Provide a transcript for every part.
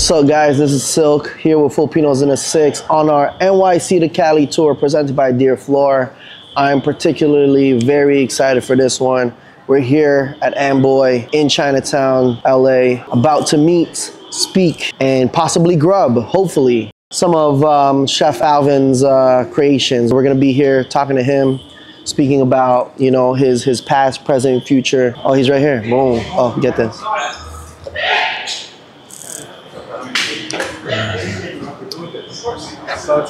What's up, guys? This is Silk here with Filipinos in a 6 on our NYC-Cali tour presented by Dear Flor. I'm particularly very excited for this one. We're here at Amboy in Chinatown, LA, about to meet, speak, and possibly grub, hopefully, some of Chef Alvin's creations. We're gonna be here talking to him, speaking about, you know, his past, present, future. Oh, he's right here. Boom. Oh, get this.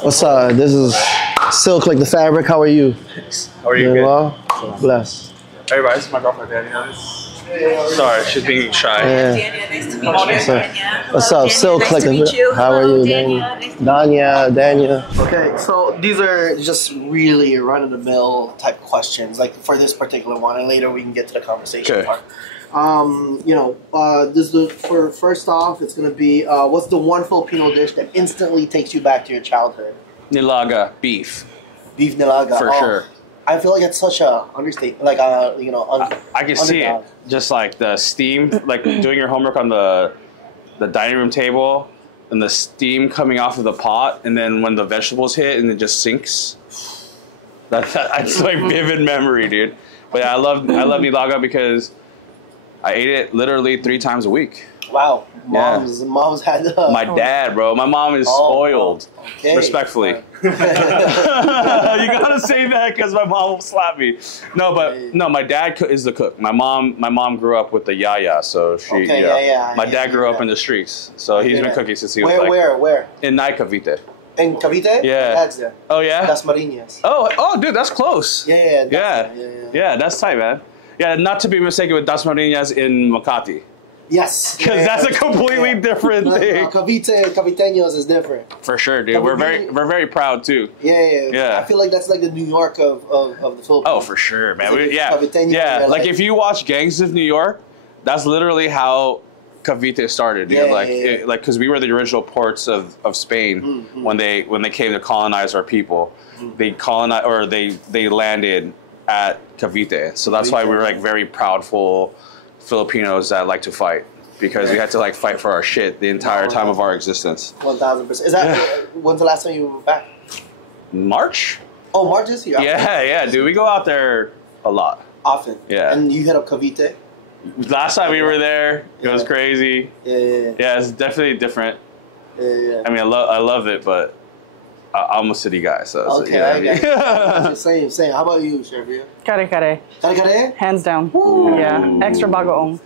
What's up? This is Silk like the fabric. How are you? How are you? Doing good? Well? Blessed. Everybody, this is my girlfriend Danielle. Sorry, she's being shy. Yeah. Dania, nice to meet you. What's up? Dania, Silk nice like to meet you. How are Hello, you, Dania? Dania? Okay, so these are just really run-of-the-mill type questions, like for this particular one, and later we can get to the conversation part. You know, this is for first off, it's gonna be what's the one Filipino dish that instantly takes you back to your childhood? Nilaga, beef. Beef nilaga. For sure. I feel like it's such a understatement, like you know, I can see it, just like the steam, like doing your homework on the dining room table, and the steam coming off of the pot, and then when the vegetables hit and it just sinks. That's like vivid memory, dude. But yeah, I love nilaga because I ate it literally 3 times a week. Wow. Mom's had my dad, bro. My mom is spoiled. Okay. Respectfully. You gotta say that because my mom will slap me. No, but no, my dad is the cook. My mom grew up with the yaya, so she. My dad grew up in the streets, so he's been cooking since he was Where? In Cavite. In Cavite? Yeah. Dad's there. Oh yeah. That's Marinas. Oh, dude, that's close. Yeah. That's tight, man. Yeah, not to be mistaken with Das Marinas in Makati. Yes. Because that's a completely different thing. Caviteños is different. For sure, dude. We're very proud too. Yeah. I feel like that's like the New York of the Philippines. Oh, for sure, man. Like like if you watch Gangs of New York, that's literally how Cavite started, dude. Like because we were the original ports of Spain when they came to colonize our people. They colonized, or they landed at Cavite. So that's why we're like very proudful Filipinos that like to fight, because we had to like fight for our shit the entire time of our existence. 1000%. Is that when's the last time you were back? March? Oh, March is here. Yeah, dude. We go out there a lot. Often. Yeah. And you hit up Cavite? Last time we were there, it was crazy. Yeah, it's definitely different. I mean, I love it, but I'm a city guy, so okay. Same. How about you, Chef Ria? Kare. Hands down. Ooh. Yeah. Extra bagoong.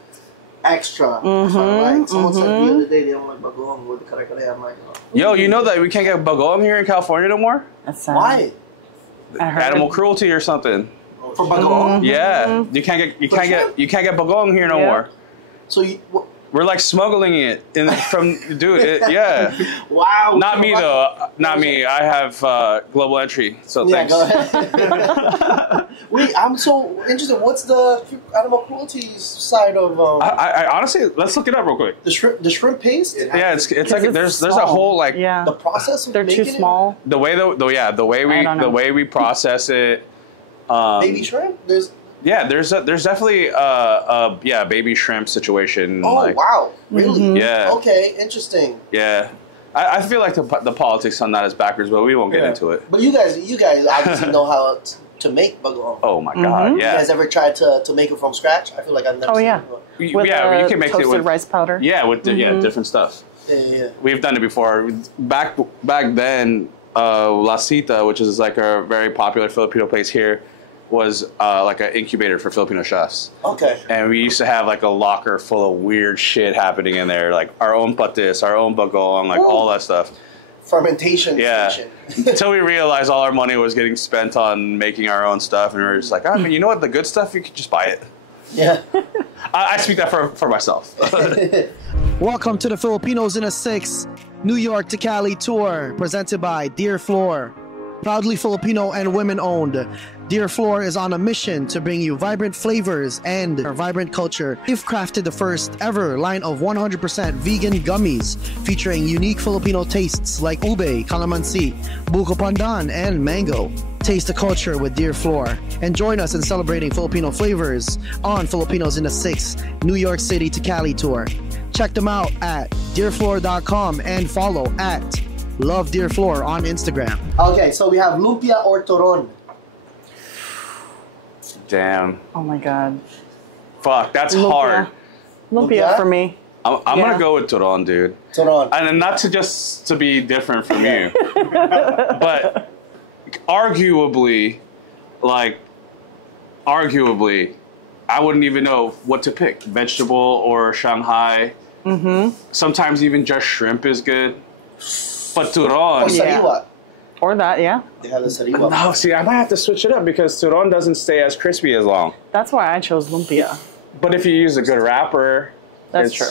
Extra. Right. Someone said the other day they don't like bagoong with the kare. I'm like, yo, you know that we can't get bagoong here in California no more? That's why? Animal cruelty or something. For bagoong? Yeah, you can't get bagoong here no more. So we're like smuggling it from Wow. Not me though. Not me. I have global entry. So thanks. Go ahead. Wait, I'm so interested. What's the animal cruelty side of? I honestly, let's look it up real quick. The shrimp paste. Yeah, it's like there's a whole like the process. They're too small. The way we process it. Baby shrimp. There's definitely a baby shrimp situation. Oh wow, really? Yeah. Okay, interesting. Yeah, I feel like the politics on that is backwards, but we won't get into it. But you guys obviously know how to make bagoong. Oh my god, yeah. You guys ever tried to make it from scratch? I feel like I've never seen it. With you can make toasted it with rice powder. Yeah, with different stuff. Yeah. We've done it before. Back then, La Cita, which is like a very popular Filipino place here, was like an incubator for Filipino chefs. Okay. And we used to have like a locker full of weird shit happening in there, like our own patis, our own bagoong, like all that stuff. Fermentation. Yeah. Until we realized all our money was getting spent on making our own stuff, and we were just like, I mean, you know what? The good stuff, you could just buy it. Yeah. I speak that for myself. Welcome to the Filipinos in a 6 New York to Cali tour, presented by Dear Flor. Proudly Filipino and women-owned, Dear Flor is on a mission to bring you vibrant flavors and a vibrant culture. We've crafted the first ever line of 100% vegan gummies featuring unique Filipino tastes like ube, calamansi, buko pandan, and mango. Taste the culture with Dear Flor and join us in celebrating Filipino flavors on Filipinos in the 6 New York City to Cali tour. Check them out at dearflor.com and follow at Love Dear Flor on Instagram. Okay, so we have lumpia or turon. Damn. Oh my god. Fuck, that's Lumpia. hard. Lumpia for me. I'm gonna go with turon, dude. Turon. And not to be different from you, but arguably, I wouldn't even know what to pick: vegetable or Shanghai. Sometimes even just shrimp is good. But turon. Or sariwa. Or that, yeah. They have the sariwa. No, see, I might have to switch it up because turon doesn't stay as crispy as long. That's why I chose lumpia. But if you use a good wrapper, That's true.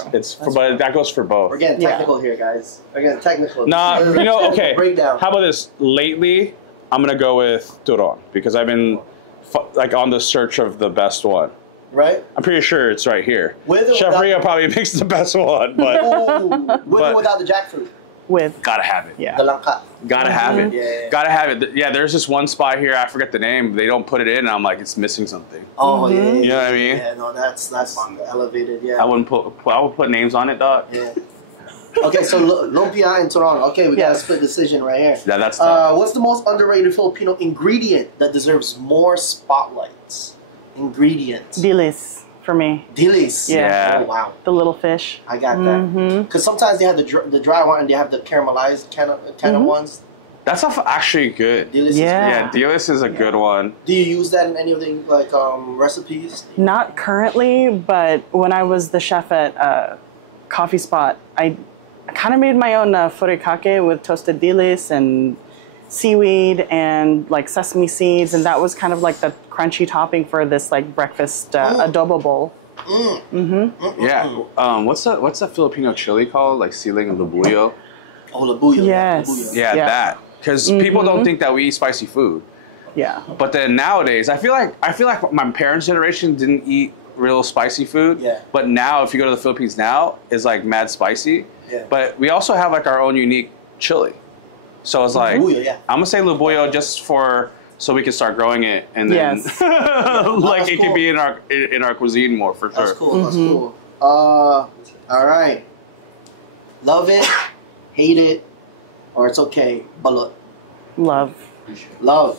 But that goes for both. We're getting technical here, guys. We're getting technical. Nah, you know, okay. Breakdown. How about this? Lately, I'm gonna go with turon because I've been like on the search of the best one. Right? I'm pretty sure it's right here. With or Chef without- Ria probably makes the best one, but With or without the jackfruit? With. gotta have it. Yeah. The langka. Gotta have it. Yeah. Gotta have it. Yeah, there's this one spot here, I forget the name, they don't put it in, and I'm like, it's missing something. Oh, yeah. You know what I mean? Yeah, no, that's elevated, yeah. I would put names on it, dog. Yeah. Okay, so lumpia and turon. Okay, we got a split decision right here. Yeah, that's tough. What's the most underrated Filipino ingredient that deserves more spotlights? Ingredient. Dilis for me. Dilis. Yeah. Oh, wow. The little fish. I got that. Because sometimes they have the dry one and they have the caramelized kind of ones. That's actually good. Dilis Yeah. is good. Yeah, Dilis is a good one. Do you use that in any of the recipes? Not currently, but when I was the chef at Coffee Spot, I kind of made my own furikake with toasted dilis and seaweed and like sesame seeds, and that was kind of like the crunchy topping for this like breakfast adobo bowl. Yeah. What's that Filipino chili called? Like siling labuyo? Oh, labuyo. Yes. Labuyo. Yeah, Yeah. that. Because people don't think that we eat spicy food. Yeah. But then nowadays, I feel like my parents' generation didn't eat real spicy food. Yeah. But now, if you go to the Philippines now, it's like mad spicy. Yeah. But we also have like our own unique chili. So it's like, Labuyo, yeah. I'm gonna say labuyo just so we can start growing it, and then Yes. like it cool. can be in our cuisine more for sure. That's cool. That's cool. All right. Love it, hate it, or it's okay. Balot. Love. Love.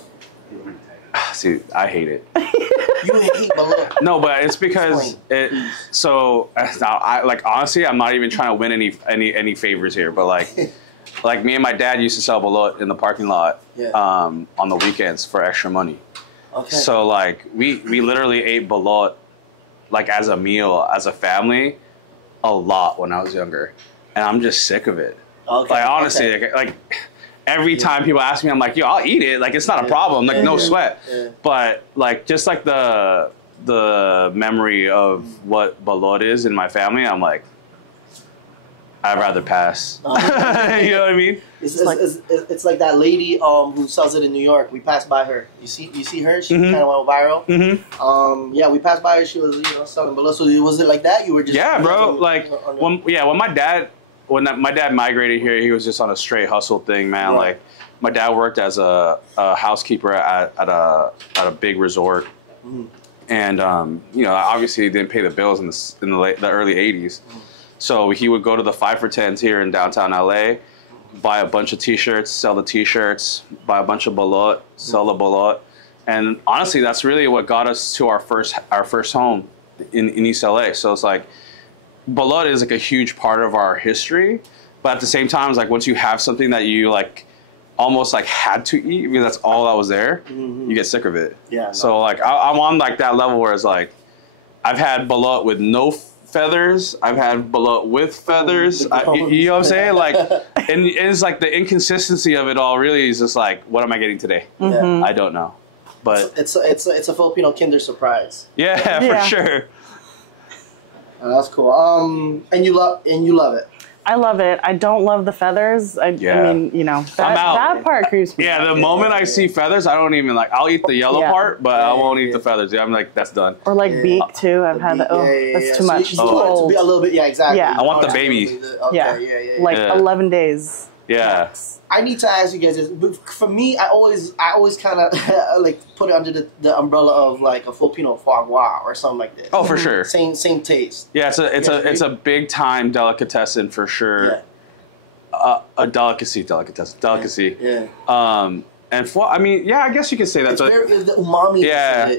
See, I hate it. You hate balot. No, but it's because now I like honestly, I'm not even trying to win any favors here, but like me and my dad used to sell balot in the parking lot on the weekends for extra money. Okay. So like we literally ate balot like as a meal as a family a lot when I was younger, and I'm just sick of it. Okay. Like honestly, Okay. like every time people ask me, I'm like, yo, I'll eat it. Like it's not a problem. Like no sweat. Yeah. But like just like the memory of what balot is in my family, I'm like, I'd rather pass. You know what I mean? It's like that lady who sells it in New York. We passed by her. You see her? She kind of went viral. Yeah, we passed by her. She was selling balot. So was it like that? You were just bro. Like when my dad migrated here, he was just on a straight hustle thing, man. Right. Like my dad worked as a housekeeper at a big resort, and obviously he didn't pay the bills in the early '80s. So he would go to the 5 for 10s here in downtown LA, buy a bunch of T-shirts, sell the T-shirts, buy a bunch of balot, sell the balot, and honestly, that's really what got us to our first home in East LA. So it's like, balot is like a huge part of our history, but at the same time, it's like once you have something that you like almost like had to eat because that's all that was there, you get sick of it. Yeah. So like I'm on like that level where it's like I've had balot with no feathers. I've had balot with feathers. You know what I'm saying? Like, and it's like the inconsistency of it all. Really, is just like, what am I getting today? I don't know, but it's a Filipino Kinder Surprise. Yeah, for sure. That's cool. And you love it. I love it. I don't love the feathers. I mean, that part creeps me out. Yeah, the moment I see feathers, I don't even like. I'll eat the yellow part, but I won't eat the feathers. Yeah, I'm like, that's done. Or like beak too. I've had that. Oh, that's too much. It's too old. A little bit. Yeah, exactly. Yeah. I want the baby. Okay, yeah. Like 11 days. Yeah. I need to ask you guys this. For me, I always kind of like put it under the umbrella of like a Filipino foie gras or something like that. Oh, for sure. Same taste. Yeah, it's a big time delicatessen for sure. Yeah. A delicacy. Yeah. And I mean, yeah, I guess you could say that. It's very the umami. Yeah. You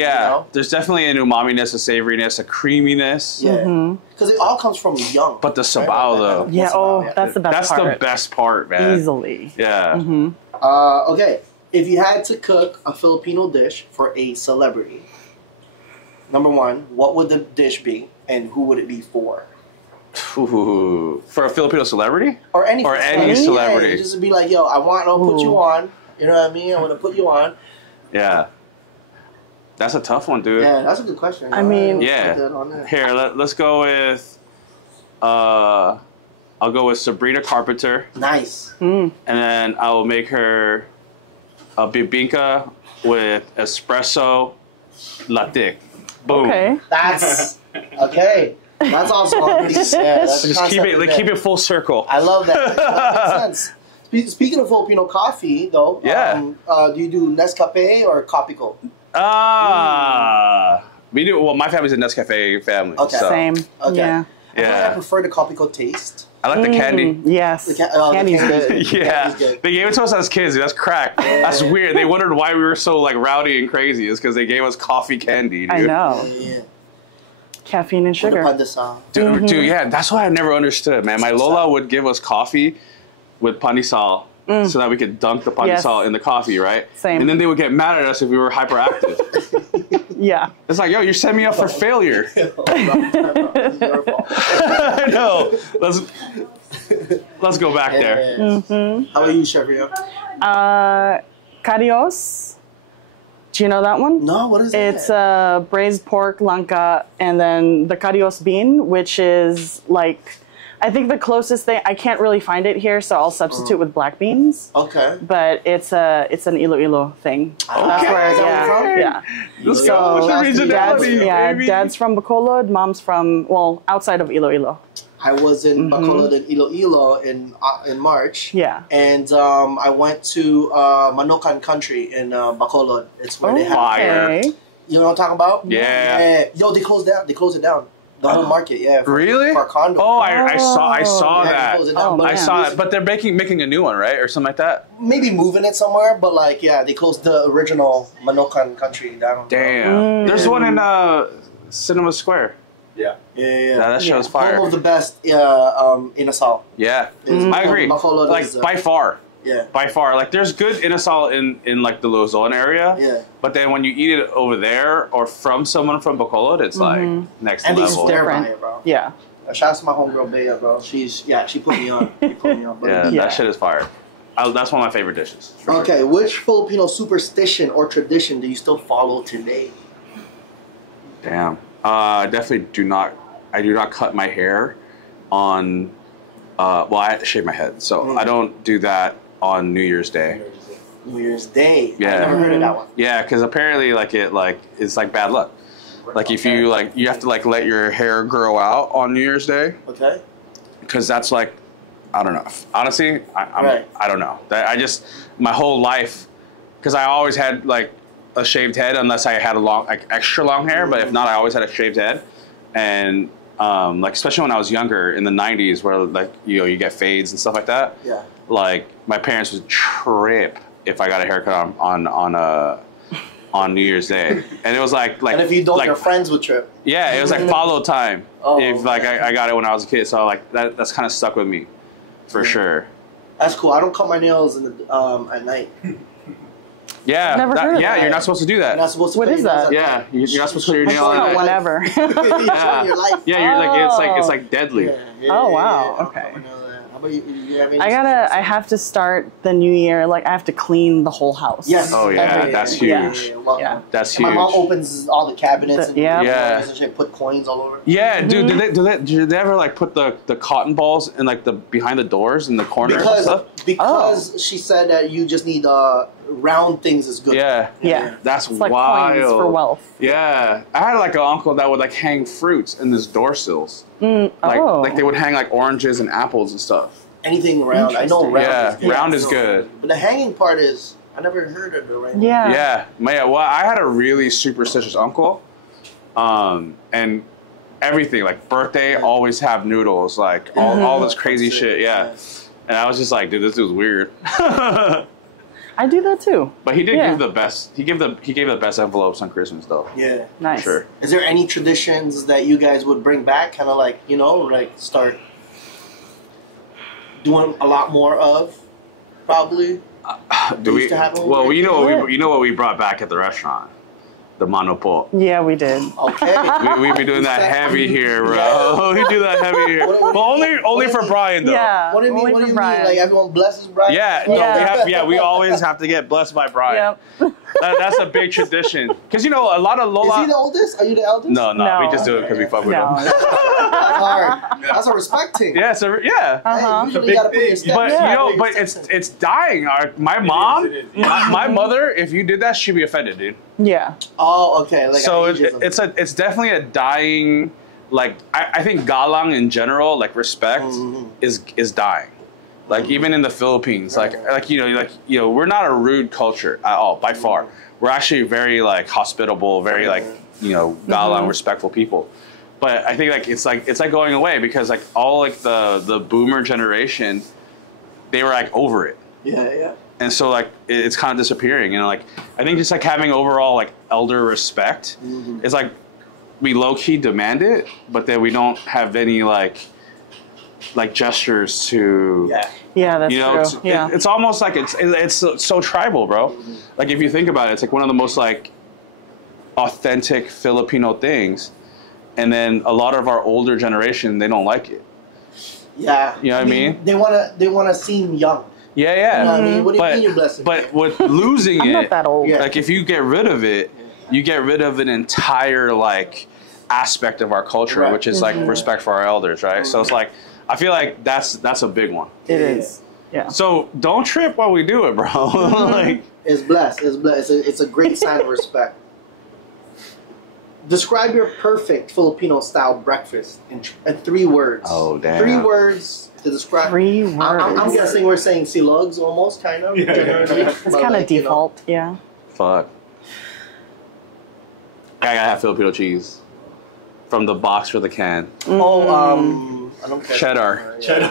know? There's definitely an umaminess, a savoriness, a creaminess. Yeah. Because it all comes from young. But the sabao though. Yeah. Oh, that's the best part. That's the best part, man. Easily. Yeah. Okay, if you had to cook a Filipino dish for a celebrity, number one, what would the dish be, and who would it be for? Ooh, for a Filipino celebrity? Or any celebrity. Yeah, just be like, yo, I want to put you on. You know what I mean? I want to put you on. Yeah. That's a tough one, dude. Yeah, that's a good question. I mean, yeah. Here, let's go with, I'll go with Sabrina Carpenter. Nice. And then I will make her a bibingka with espresso latte. Boom. Okay. That's okay. That's also just keep it full circle. I love that. That makes sense. Speaking of Filipino coffee, though, do you do Nescafe or Kopiko? We do. Well, my family's a Nescafe family. Okay. So. Same. Okay. Yeah. I prefer the Kopiko taste. I like the candy. Yes. Candy's good. Yeah. They gave it to us as kids. Dude. That's crack. That's weird. They wondered why we were so like rowdy and crazy. It's because they gave us coffee candy. Dude. I know. Yeah. Caffeine and sugar. Dude, yeah, that's why I never understood, man. My Lola would give us coffee with panisal so that we could dunk the panisal in the coffee, right? Same. And then they would get mad at us if we were hyperactive. Yeah. It's like, yo, you're setting me up for failure. I know. Let's go back there. How about you, Chef Ria? Carios. Do you know that one? No, what is it? It's braised pork langka, and then the carios bean, which is like, I think the closest thing, I can't really find it here, so I'll substitute with black beans. Okay. But it's an Iloilo thing. That's where, yeah. Let's go with the regionality, dad's from Bacolod, mom's from, well, outside of Iloilo. I was in Bacolod and Iloilo in March. Yeah. And I went to Manokan country in Bacolod. It's where they have fire. You know what I'm talking about? Yeah. Yo, they closed down. They closed it down. The whole market, really? For a condo. Oh, I saw that. I saw it. But they're making a new one, right? Or something like that? Maybe moving it somewhere, but like, yeah, they closed the original Manokan country down. Damn. There's one in Cinema Square. Yeah. That show's fire. One of the best inasal. Yeah. I agree. Like, by far. Yeah. By far. Like, there's good inasal in like, the Luzon area. Yeah. But then when you eat it over there or from someone from Bacolod, it's like next and level. And they swear by it, bro. Yeah. Shout out to my homegirl, Bea, bro. She put me on. That shit is fire. That's one of my favorite dishes. Okay, which Filipino superstition or tradition do you still follow today? Damn. I definitely do not cut my hair on, well, I have to shave my head. So I don't do that on New Year's Day. New Year's Day? Yeah. I never heard of that one. Yeah, because apparently it's like bad luck. Like if you you have to like let your hair grow out on New Year's Day. Okay. Because that's like, I don't know. Honestly, I don't know. My whole life, because I always had like a shaved head unless I had extra long hair, but if not, I always had a shaved head. And like especially when I was younger in the 90s where like you get fades and stuff like that. Yeah. Like my parents would trip if I got a haircut on New Year's Day. And it was like and if you don't, your friends would trip. Yeah, it was like follow time. If like I got it when I was a kid, so like that's kind of stuck with me for sure. That's cool. I don't cut my nails at night. Yeah, Never heard of that. You're not supposed to do that. You're not supposed to what is that? Yeah, you're not supposed to put your nail on it. Whenever. Your life. Yeah, you're like it's like deadly. Oh wow. Okay. How about you? I have to start the new year. Like I have to clean the whole house. Yes. Oh yeah, that's huge. Yeah. That's huge. My mom opens all the cabinets and yeah. put coins all over. Yeah, dude. Do they ever like put the cotton balls in like the behind the doors in the corner and stuff? Because she said that you just need round things is good. Yeah. That's it's like wild. Coins for wealth. Yeah, I had like an uncle that would like hang fruits in his door sills. Like they would hang like oranges and apples and stuff. anything round. I know round. Yeah, is good. round is good. But the hanging part is I never heard of the round. Yeah. Yeah. Well, I had a really superstitious uncle, and everything like birthday always have noodles, like all this crazy shit. Yeah. And I was just like, dude, this dude's weird. I do that too. But he did give the best. He gave the best envelopes on Christmas though. Yeah. Nice. Sure. Is there any traditions that you guys would bring back? Kind of like, you know, like start doing a lot more of, probably. Do we? Used to have one Well, where- you know what we brought back at the restaurant, the manopo. Yeah, we did. Okay. We be doing that heavy here, bro. We do that heavy here. But only for Brian though. Yeah. What do you mean? only What do for you Brian. mean? Like everyone blesses Brian? Yeah, Yeah. we always have to get blessed by Brian. Yep. That's a big tradition. Because you know a lot of Lola. Is he the oldest? Are you the eldest? No, No. we just do it because we fuck with No. him. That's hard. That's a respect thing. Yeah, so yeah. Hey, usually you gotta put your step. But Yeah. you know, but it's dying. My mom, my mother, if you did that, she'd be offended, dude. Yeah. Oh, okay. Like So ageism. it's definitely a dying. Like I think galang in general, like respect, is dying. Like even in the Philippines, like you know, we're not a rude culture at all by far. We're actually very like hospitable, very like you know galang, respectful people. But I think like it's like going away because like all like the boomer generation, they were like over it. Yeah. And so like it's kind of disappearing, you know. Like I think just like having overall like elder respect is like we low key demand it, but then we don't have any like gestures to Yeah, that's you know. true. Yeah. It's almost like it's so tribal, bro. Like if you think about it, it's like one of the most like authentic Filipino things, and then a lot of our older generation they don't like it. Yeah. You know what I mean? They wanna seem young. Yeah. You know what I mean? What do you mean you're blessing? But with losing I'm it, not that old. Yeah. like if you get rid of it, you get rid of an entire like aspect of our culture, Right. which is like respect for our elders, right? So it's like I feel like that's a big one. It is. Yeah. So don't trip while we do it, bro. Like It's blessed. It's blessed. It's a great sign of respect. Describe your perfect Filipino-style breakfast in 3 words. Oh, damn. 3 words to describe. 3 words. I'm guessing we're saying silogs almost, kind of. Generally. It's kind of default. Yeah. fuck. I gotta have Filipino cheese from the box or the can. Oh, I don't care. Cheddar. Cheddar.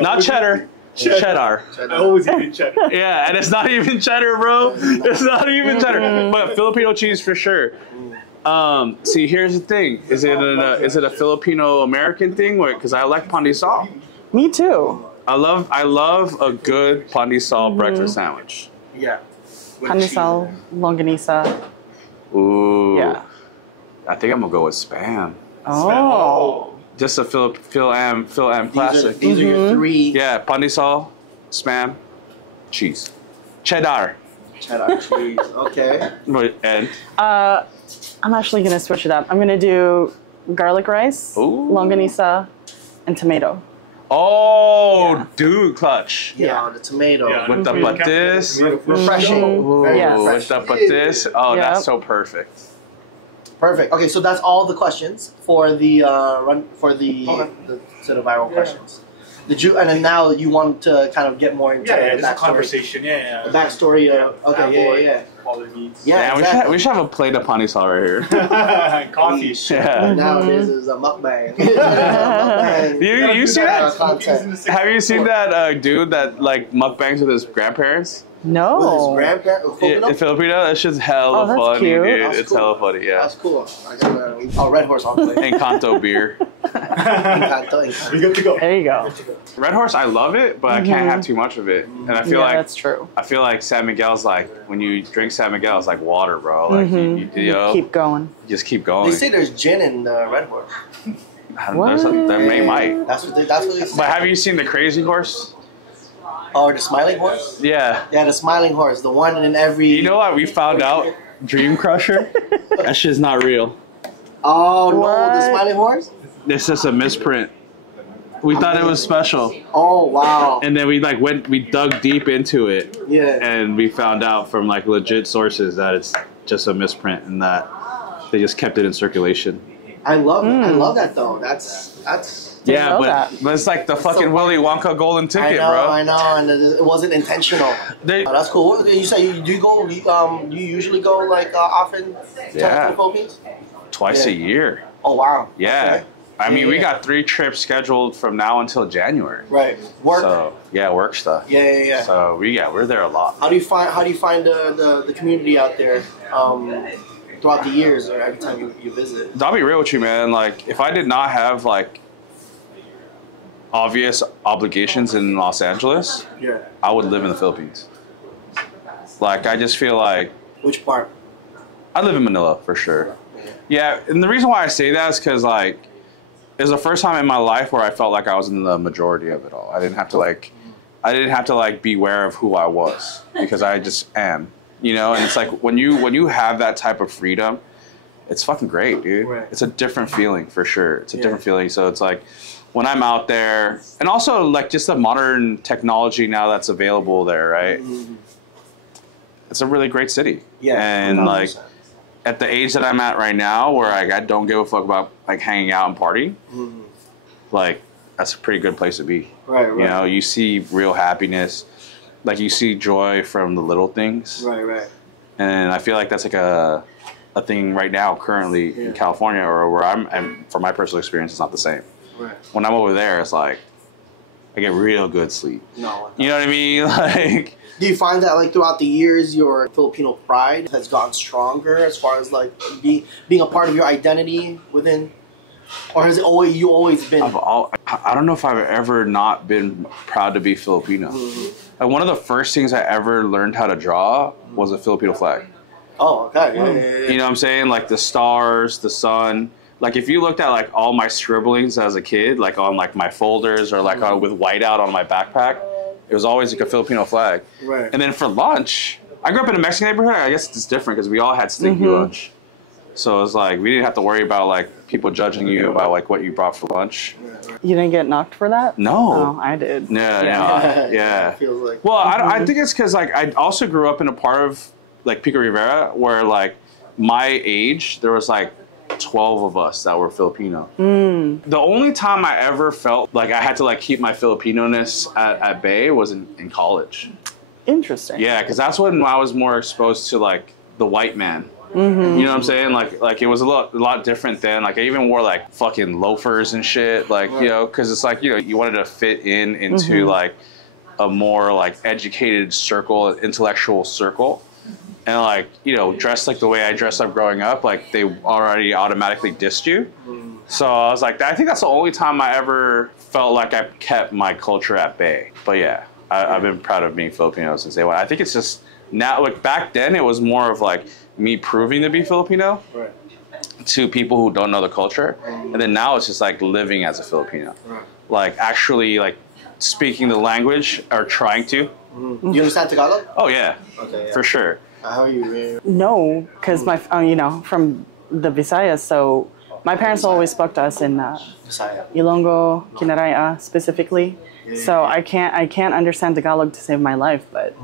Not I cheddar. Cheddar. always eat cheddar. Yeah, and it's not even cheddar, bro. It's not even cheddar. But Filipino cheese for sure. See, here's the thing: is it a Filipino-American thing? Because I like pandesal. Me too. I love a good pandesal breakfast sandwich. Yeah. With Pandesal, longanisa. Ooh. Yeah. I think I'm gonna go with spam. Oh. Just a Phil Am cheese. classic. These are your 3 Yeah, pandesal, spam, cheese, cheddar. cheddar cheese. Okay. And I'm actually gonna switch it up. I'm gonna do garlic rice, Ooh. longanisa, and tomato. oh, Yeah. dude, clutch. Yeah, the tomato. Yeah. With the patis. Refreshing. Very Yeah. With refreshing. the patis. Oh, Yep. that's so perfect. Perfect. Okay, so that's all the questions for the set of viral questions. Did you? And then now you want to kind of get more into the Yeah, just a backstory. conversation. Yeah. The backstory of Amboy, yeah. all their needs. Yeah, Yeah, exactly. we should have a plate of pandesal right here. Coffee. Yeah. Nowadays is a mukbang. Mukbang. You see that? Content. Have you seen that dude that like mukbangs with his grandparents? With his No. grandparents. Yeah, in Filipino, that's just hella Oh, that's funny, cute. dude. That's It's cool. hella funny, yeah. That's cool. I got Red Horse on play. Encanto beer. Encanto, We Encanto. good to go. There you go. Red Horse, I love it, but I can't have too much of it. And I feel Yeah, like that's true. I feel like San Miguel's like when you drink San Miguel, it's like water, bro. Like you know, Keep going. just keep going. They say there's gin in the Red Horse. There might. That's what they say. But have you seen the Crazy Horse? Or the Smiling Horse? Yeah. Yeah, the Smiling Horse. The one in every. You know what we found out? Dream Crusher. That shit's not real. Oh no, What? the Smiling Horse. It's just a misprint. We thought it was special, Oh wow. and then we dug deep into it, Yeah. and we found out from like legit sources that it's just a misprint and that they just kept it in circulation. I love that though. That's Yeah, know but, that. but it's like the fucking Willy Wonka golden ticket, bro. I know, and it wasn't intentional. That's cool. You say you go. You usually go like often to the Philippines? Twice a year. Oh wow. Yeah. Okay. I mean, we got 3 trips scheduled from now until January. Right. Work. So yeah, work stuff. Yeah. So we're there a lot. How do you find the community out there throughout the years or every time you visit? I'll be real with you, man. Like, if I did not have like obvious obligations in Los Angeles, I would live in the Philippines. Like, I just feel like. Which part? I live in Manila for sure. Yeah, and the reason why I say that is because like. It was the first time in my life where I felt like I was in the majority of it all. I didn't have to like be aware of who I was because I just am, you know. And it's like when you have that type of freedom, it's fucking great, dude. Right. It's a different feeling for sure. It's a different feeling. So it's like when I'm out there, and also like just the modern technology now that's available there, right? Mm-hmm. It's a really great city. Yeah, and 100%. Like. At the age that I'm at right now, where I don't give a fuck about like hanging out and partying, like that's a pretty good place to be. Right. You know, you see real happiness, like you see joy from the little things. Right. And I feel like that's like a thing right now, currently in California, or where and from my personal experience, it's not the same. Right. When I'm over there, it's like I get real good sleep. No. You know what I mean? Like. Do you find that like throughout the years your Filipino pride has gotten stronger as far as like being a part of your identity within, or has it always been? I don't know if I've ever not been proud to be Filipino. Mm-hmm. Like one of the first things I ever learned how to draw was a Filipino flag. Oh, okay. Yeah. You know what I'm saying? Like the stars, the sun. Like if you looked at like all my scribblings as a kid, like on like my folders or like with whiteout on my backpack. It was always like a Filipino flag. Right. And then for lunch, I grew up in a Mexican neighborhood. I guess it's different because we all had stinky lunch. So it was like, we didn't have to worry about like people judging you about like what you brought for lunch. You didn't get knocked for that? No. Oh, I did. Yeah. Feels like well, I think it's because like I also grew up in a part of like Pico Rivera where like my age, there was like 12 of us that were Filipino. The only time I ever felt like I had to like keep my Filipino-ness at bay was in college. Interesting. Yeah, because that's when I was more exposed to like the white man. You know what I'm saying? Like it was a lot different then. Like I even wore like fucking loafers and shit. Like you know, because it's like you wanted to fit into like a more like educated circle, intellectual circle. And like, dressed like the way I dressed up growing up, like they already automatically dissed you. So I was like, I think that's the only time I ever felt like I kept my culture at bay. But yeah, I've been proud of being Filipino since day one. I think it's just now, like back then it was more of like me proving to be Filipino to people who don't know the culture. And then now it's just like living as a Filipino. Like actually like speaking the language or trying to. You understand Tagalog? Oh yeah, okay, for sure. How are you? No, because my from the Visayas, so my parents always spoke to us in Ilonggo, Kinaraya specifically. So I can't understand Tagalog to save my life, but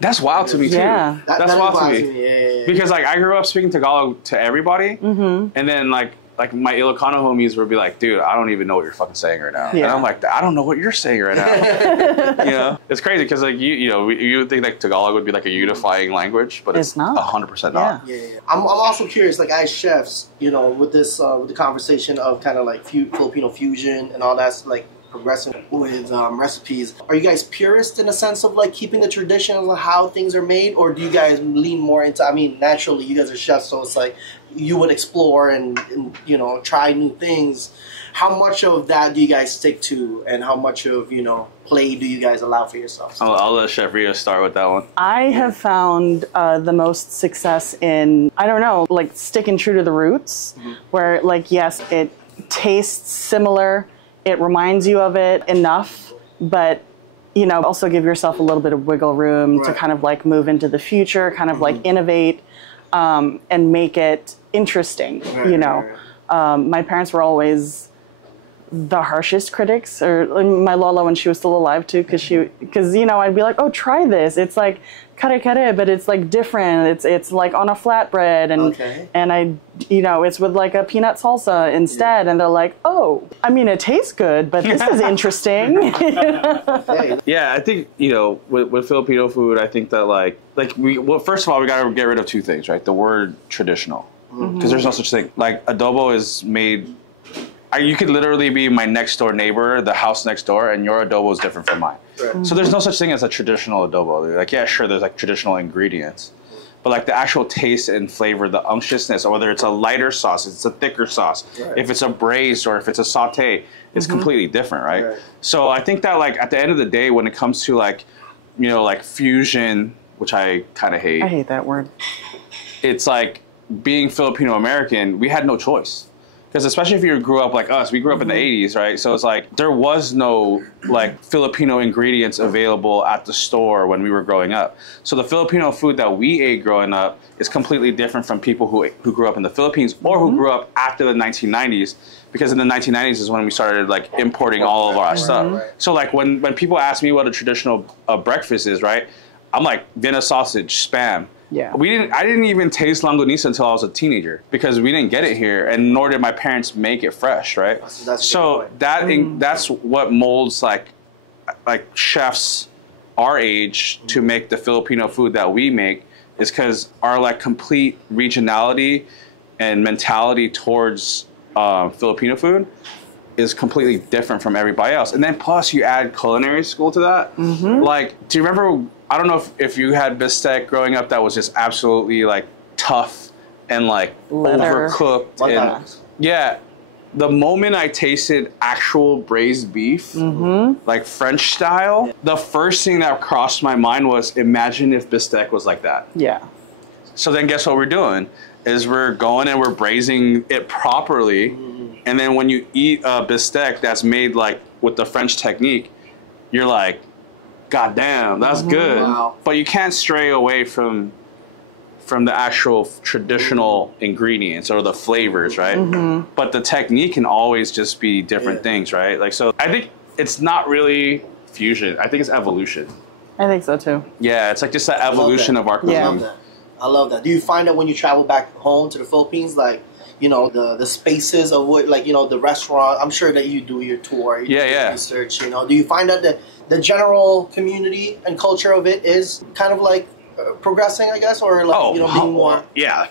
that's wild to me too. Yeah, that's wild to me. Because like I grew up speaking Tagalog to everybody, and then like my Ilocano homies would be like, dude, I don't even know what you're fucking saying right now. Yeah. And I'm like, I don't know what you're saying right now. It's crazy because like you would think like Tagalog would be like a unifying language, but it's not. 100% not. Yeah. I'm also curious, like as chefs, with this with the conversation of kind of like Filipino fusion and all that's like progressing with recipes. Are you guys purists in a sense of like keeping the tradition of how things are made, or do you guys lean more into? I mean, naturally you guys are chefs, so it's like you would explore and try new things. How much of that do you guys stick to, and how much of play do you guys allow for yourselves? I'll let Chef Ria start with that one. I have found the most success in like sticking true to the roots, where like yes, it tastes similar. It reminds you of it enough, but also give yourself a little bit of wiggle room to kind of like move into the future, kind of like innovate and make it interesting. My parents were always the harshest critics, or my Lola when she was still alive too, because you know, I'd be like, oh, try this. It's like kare, but it's like different. It's like on a flatbread, and I, you know, it's with like a peanut salsa instead, and they're like, oh, I mean, it tastes good, but this is interesting. Yeah, I think, you know, with Filipino food, I think that well, first of all, we got to get rid of two things, right? The word traditional, because there's no such thing. Like adobo is made. You could literally be my next door neighbor, the house next door, and your adobo is different from mine. Right. So there's no such thing as a traditional adobo. Like, yeah, sure, there's like traditional ingredients, but like the actual taste and flavor, the unctuousness, or whether it's a lighter sauce, it's a thicker sauce, if it's a braised or if it's a saute, it's completely different, right? So I think that like at the end of the day, when it comes to like, you know, like fusion, which I kind of hate. I hate that word. It's like being Filipino-American, we had no choice. Because especially if you grew up like us, we grew up in the 80s, right? So it's like there was no like Filipino ingredients available at the store when we were growing up. So the Filipino food that we ate growing up is completely different from people who grew up in the Philippines or who grew up after the 1990s. Because in the 1990s is when we started like importing all of our stuff. So like when people ask me what a traditional breakfast is, right? I'm like Vienna sausage, Spam. Yeah. I didn't even taste longanisa until I was a teenager because we didn't get it here, and nor did my parents make it fresh, right? So that's what molds like chefs our age to make the Filipino food that we make, is because our like complete regionality and mentality towards Filipino food is completely different from everybody else. And then plus you add culinary school to that. Like, do you remember, I don't know if you had bistec growing up that was just absolutely like tough and like overcooked. And, yeah, the moment I tasted actual braised beef, like French style, the first thing that crossed my mind was, imagine if bistec was like that. Yeah. So then guess what we're doing is we're going and we're braising it properly. And then when you eat a bistec that's made like with the French technique, you're like, God damn, that's good. Wow. But you can't stray away from the actual traditional ingredients or the flavors, right? But the technique can always just be different things, right? Like, so I think it's not really fusion. I think it's evolution. I think so too. Yeah, it's like just the evolution of our cuisine. I love that. Do you find that when you travel back home to the Philippines, like, you know, the spaces of what, like, you know, the restaurant, I'm sure that you do your tour, you do your research, you know. Do you find that the general community and culture of it is kind of like progressing, I guess, or like, you know, being more? Yeah.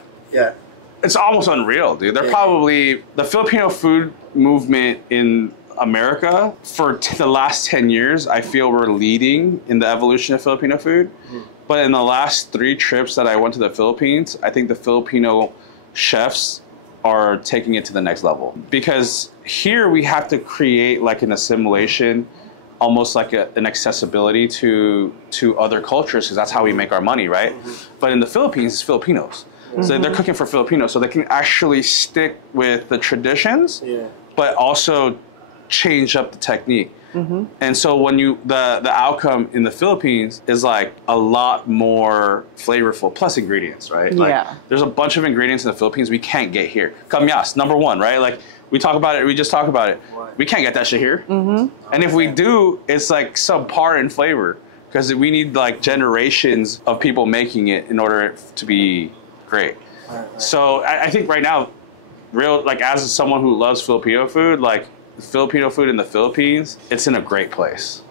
It's almost unreal, dude. They're probably, the Filipino food movement in America for the last 10 years, I feel we're leading in the evolution of Filipino food. But in the last 3 trips that I went to the Philippines, I think the Filipino chefs are taking it to the next level. Because here we have to create like an assimilation, almost like an accessibility to other cultures, because that's how we make our money, right? But in the Philippines, it's Filipinos. So they're cooking for Filipinos, so they can actually stick with the traditions, but also change up the technique. And so when the outcome in the Philippines is like a lot more flavorful, plus ingredients, right? Like, there's a bunch of ingredients in the Philippines we can't get here. Kamyas, number 1, right? Like, we talk about it, we just talk about it. We can't get that shit here. And if we do, it's like subpar in flavor, because we need like generations of people making it in order to be great. So I think right now, like as someone who loves Filipino food, like Filipino food in the Philippines, it's in a great place.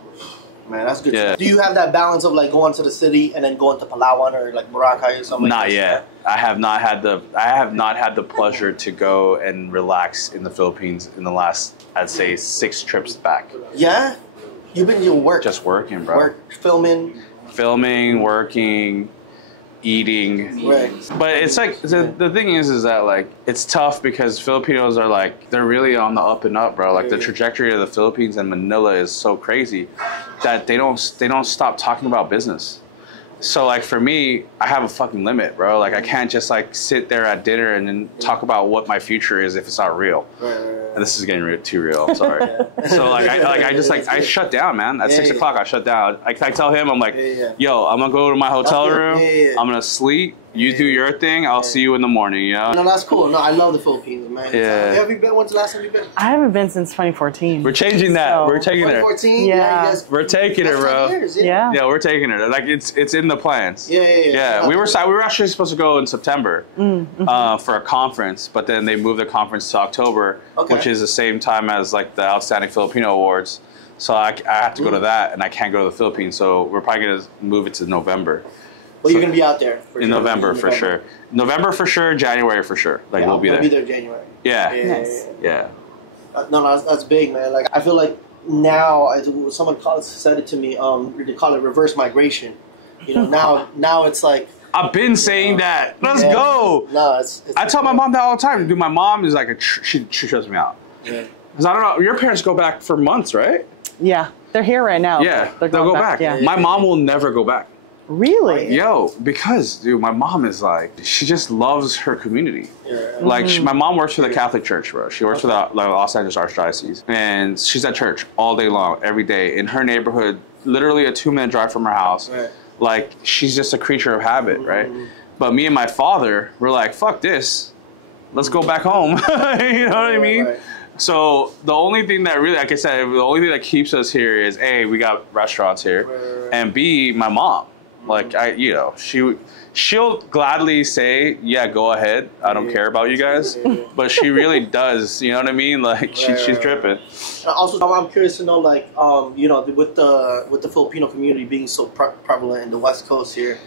Man, that's good. Yeah. Do you have that balance of like going to the city and then going to Palawan or like Boracay or something? Not yet. I have not had the pleasure to go and relax in the Philippines in the last, I'd say, 6 trips back. Yeah? You've been doing work. Just working, bro. Filming, working, eating. Right. But it's like, the thing is that like, it's tough because Filipinos are like, they're really on the up and up, bro. Like the trajectory of the Philippines and Manila is so crazy that they don't stop talking about business. So like for me, I have a fucking limit, bro. Like I can't just like sit there at dinner and then talk about what my future is if it's not real. And this is getting too real. I'm sorry. So like I shut down, man. At 6 o'clock, I shut down. I tell him, I'm like, yo, I'm gonna go to my hotel room. I'm gonna sleep. You do your thing. I'll see you in the morning. You know. No, that's cool. No, I love the Philippines, man. Yeah. Have you been? When's the last time you've been? I haven't been since 2014. We're changing that. So- We're taking it. 2014. Yeah. You guys, We're taking it, that's bro. 10 years, Yeah. Yeah, we're taking it. Like it's in the plans. Yeah. We were actually supposed to go in September for a conference, but then they moved the conference to October, which is the same time as like the Outstanding Filipino Awards. So I have to go to that, and I can't go to the Philippines. So we're probably gonna move it to November. Well, you're gonna be out there In November for sure. November for sure. January for sure. Like we'll be there. We'll be there January. Yeah. Nice. Yeah. No, that's big, man. Like I feel like now, someone said it to me. They call it reverse migration. You know, now it's like. I've been saying that. Let's go. No, it's I tell my mom that all the time. Dude, my mom is like she shows me out. Yeah. Because I don't know. Your parents go back for months, right? Yeah, they're here right now. Yeah, They're they'll going go back. Yeah. My mom will never go back. Really? Yo, because dude, my mom is like, she just loves her community. Like my mom works for the Catholic Church, bro. She works for the Los Angeles Archdiocese, and she's at church all day long, every day in her neighborhood, literally a 2-minute drive from her house. Right. Like she's just a creature of habit, right? But me and my father, we're like, fuck this, let's go back home. You know what I mean? Right. So the only thing that really, like I said, the only thing that keeps us here is A, we got restaurants here, and B, my mom. Like she'll gladly say, yeah, go ahead. I don't care about you guys, but she really does. You know what I mean? Like she's tripping. And also, I'm curious to know, like, you know, with the Filipino community being so prevalent in the West Coast here,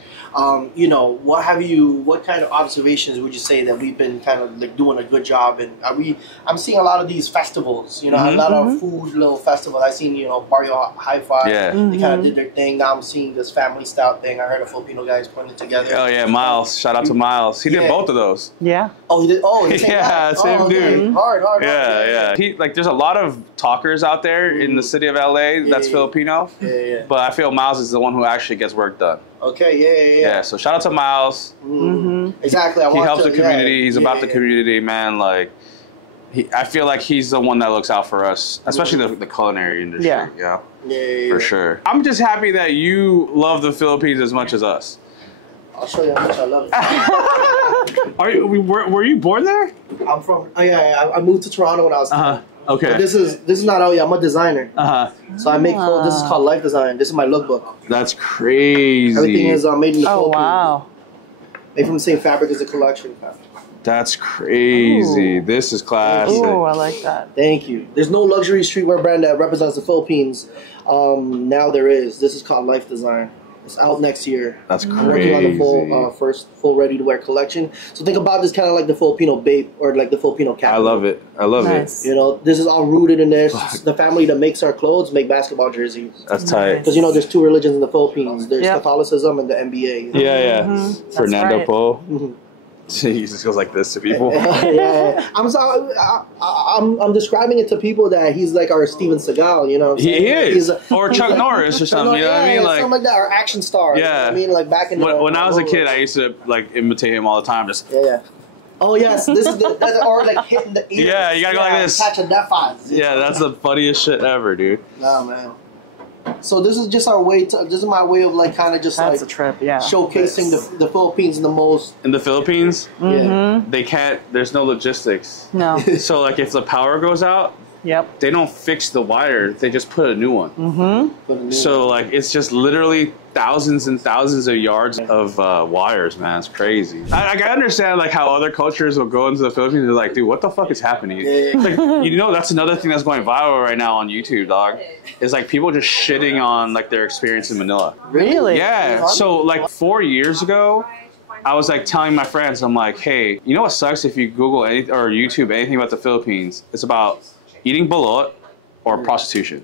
you know, what kind of observations would you say that we've been kind of like doing a good job? And I'm seeing a lot of these festivals, you know, a lot of food little festivals. I seen, you know, Barrio Hi-Fi. Yeah. They kind of did their thing. Now I'm seeing this family style thing. I heard a Filipino guys putting it together. Oh yeah, Miles. Shout out to Miles. He did both of those. Yeah. Oh, he did. Oh, the same guy. Same dude. Hard. Yeah. He like, there's a lot of talkers out there in the city of LA that's Filipino. Yeah. But I feel Miles is the one who actually gets work done. Okay. Yeah. So shout out to Miles. Exactly. He helps the community. He's about the community, man. Like, I feel like he's the one that looks out for us, especially the culinary industry. Yeah. For sure. I'm just happy that you love the Philippines as much as us. I'll show you how much I love it. Were you born there? I'm from. Oh yeah. I moved to Toronto when I was 10. Okay. But this is not. Oh yeah, I'm a designer. So I make. This is called Life Design. This is my lookbook. That's crazy. Everything is made in the Philippines. Wow. Made from the same fabric as the collection fabric. That's crazy. Ooh. This is classic. Ooh, I like that. Thank you. There's no luxury streetwear brand that represents the Philippines. Now there is. This is called Life Design. It's out next year. That's crazy. I'm working on the first full ready-to-wear collection. So think about this kind of like the Filipino babe or like the Filipino cap. I love it. Nice. You know, this is all rooted in there. The family that makes our clothes make basketball jerseys. That's tight. Because you know, there's 2 religions in the Philippines. There's Catholicism and the NBA. You know? Yeah. Fernando right. Po. He just goes like this to people. Yeah. I'm describing it to people that he's like our Steven Seagal, you know. He is. Or Chuck Norris or something, you know what I mean? Like, something like that, or action star. Yeah. You know what I mean? Like back in the when I was a kid, I used to like imitate him all the time. Just Oh yes, this is or like hitting the ears. Yeah, you gotta go like this. Catching that eyes. Yeah, that's the funniest shit ever, dude. Nah, man. So this is just our way to. This is my way of like kind of just That's like a trip. Yeah. showcasing the Philippines in the most. In the Philippines, Yeah. they can't. There's no logistics. No. So like, if the power goes out, Yep. they don't fix the wire. They just put a new one. So like, it's just literally thousands and thousands of yards of wires, man. It's crazy. I understand like how other cultures will go into the Philippines and they're like, dude, what the fuck is happening? Like, you know, that's another thing that's going viral right now on YouTube, dog. Is like people just shitting on like their experience in Manila. Really? Yeah. So like 4 years ago, I was like telling my friends, I'm like, hey, you know what sucks if you Google anything or YouTube anything about the Philippines? It's about eating balut or prostitution.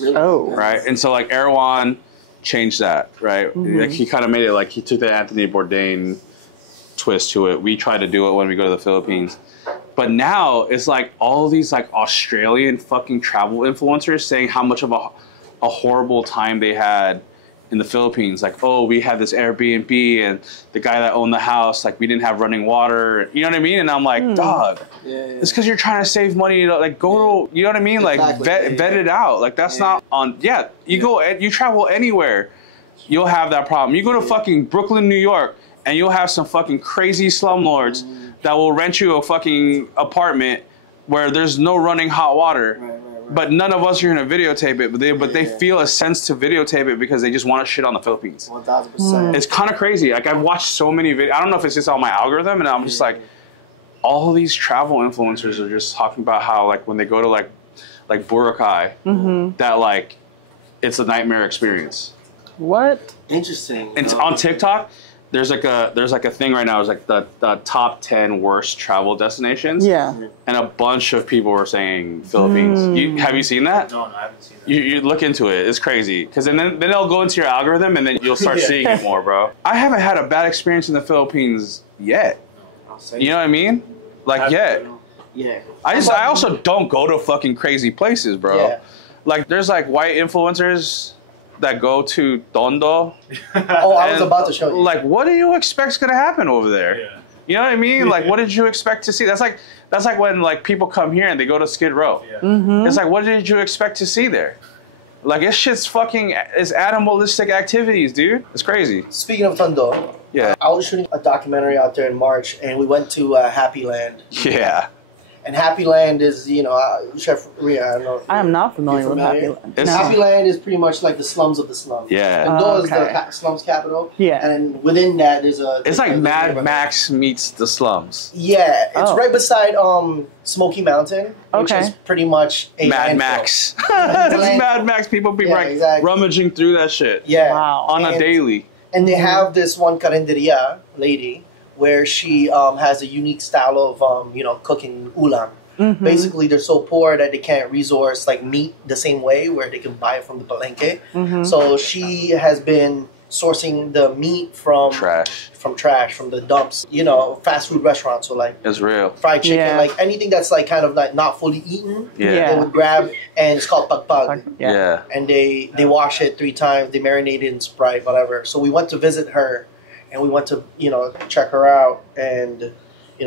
Oh. Right? And so like Erwan changed that, right? Like he kind of made it like he took the Anthony Bourdain twist to it. We try to do it when we go to the Philippines. But now it's like all these like Australian fucking travel influencers saying how much of a horrible time they had in the Philippines. Like, oh, we had this Airbnb and the guy that owned the house, like we didn't have running water. You know what I mean? And I'm like, dog, it's because you're trying to save money. You know, like go to, you know what I mean? Like vet it out. Like that's not on, you go, you travel anywhere, you'll have that problem. You go to fucking Brooklyn, New York, and you'll have some fucking crazy slumlords that will rent you a fucking apartment where there's no running hot water. Right. But none of us are gonna videotape it, but they feel a sense to videotape it because they just want to shit on the Philippines. 1000%. It's kind of crazy. Like I've watched so many videos. I don't know if it's just on my algorithm, and I'm just like, all these travel influencers are just talking about how like when they go to like Boracay, that like it's a nightmare experience. What? Interesting. And on TikTok, there's like a thing right now. It's like the top 10 worst travel destinations. Yeah. And a bunch of people were saying Philippines. Have you seen that? No, I haven't seen that. You look into it. It's crazy. Because then they'll go into your algorithm and then you'll start seeing it more, bro. I haven't had a bad experience in the Philippines yet. You know what I mean? Like yet. Yeah. I also don't go to fucking crazy places, bro. Yeah. Like there's like white influencers that go to Tondo. Oh, I was about to show you. Like, what do you expect's gonna happen over there? Yeah. You know what I mean? Like, what did you expect to see? That's like when like people come here and they go to Skid Row. Yeah. It's like, what did you expect to see there? Like, it's animalistic activities, dude. It's crazy. Speaking of Tondo, Yeah. I was shooting a documentary out there in March, and we went to Happy Land. Yeah. And Happy Land is, Chef Ria, I don't know. I am not familiar with Happy Land. It's- Happy Land is pretty much like the slums of the slums. Yeah. Tondo is the Okay. slums capital. Yeah. And within that, there's a... It's like there's a Mad neighborhood. Max meets the slums. Yeah, it's Oh. right beside Smoky Mountain, which Okay. is pretty much a Mad landfill. Max. Landfill. It's Mad Max. People be Yeah, like exactly. rummaging through that shit. Yeah. Wow. On a And- daily. And they have this one carinderia lady where she has a unique style of, cooking ulam. Basically, they're so poor that they can't resource like meat the same way where they can buy it from the palenque. So she has been sourcing the meat from Trash. from the dumps, fast food restaurants. So like It's real. fried chicken, Yeah. like anything that's like kind of like not fully eaten, Yeah. they would grab, and it's called pagpag. Yeah. And they wash it 3 times, they marinate it in Sprite, whatever. So we went to visit her, and we went to check her out, and